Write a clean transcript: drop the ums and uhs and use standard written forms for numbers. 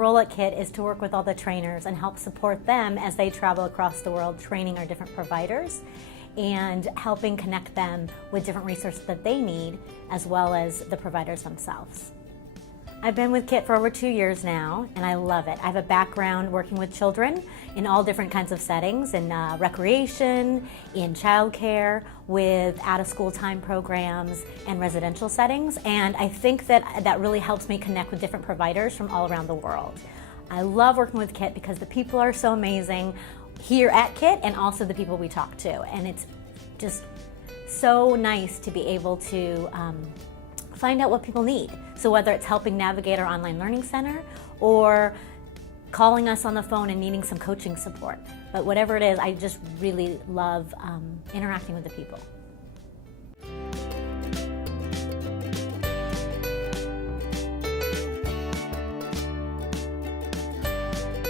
role at KIT is to work with all the trainers and help support them as they travel across the world training our different providers and helping connect them with different resources that they need, as well as the providers themselves. I've been with KIT for over 2 years now, and I love it. I have a background working with children in all different kinds of settings, in recreation, in childcare, with out-of-school time programs, and residential settings. And I think that really helps me connect with different providers from all around the world. I love working with KIT because the people are so amazing here at KIT, and also the people we talk to. And it's just so nice to be able to find out what people need. So whether it's helping navigate our online learning center or calling us on the phone and needing some coaching support. But whatever it is, I just really love interacting with the people.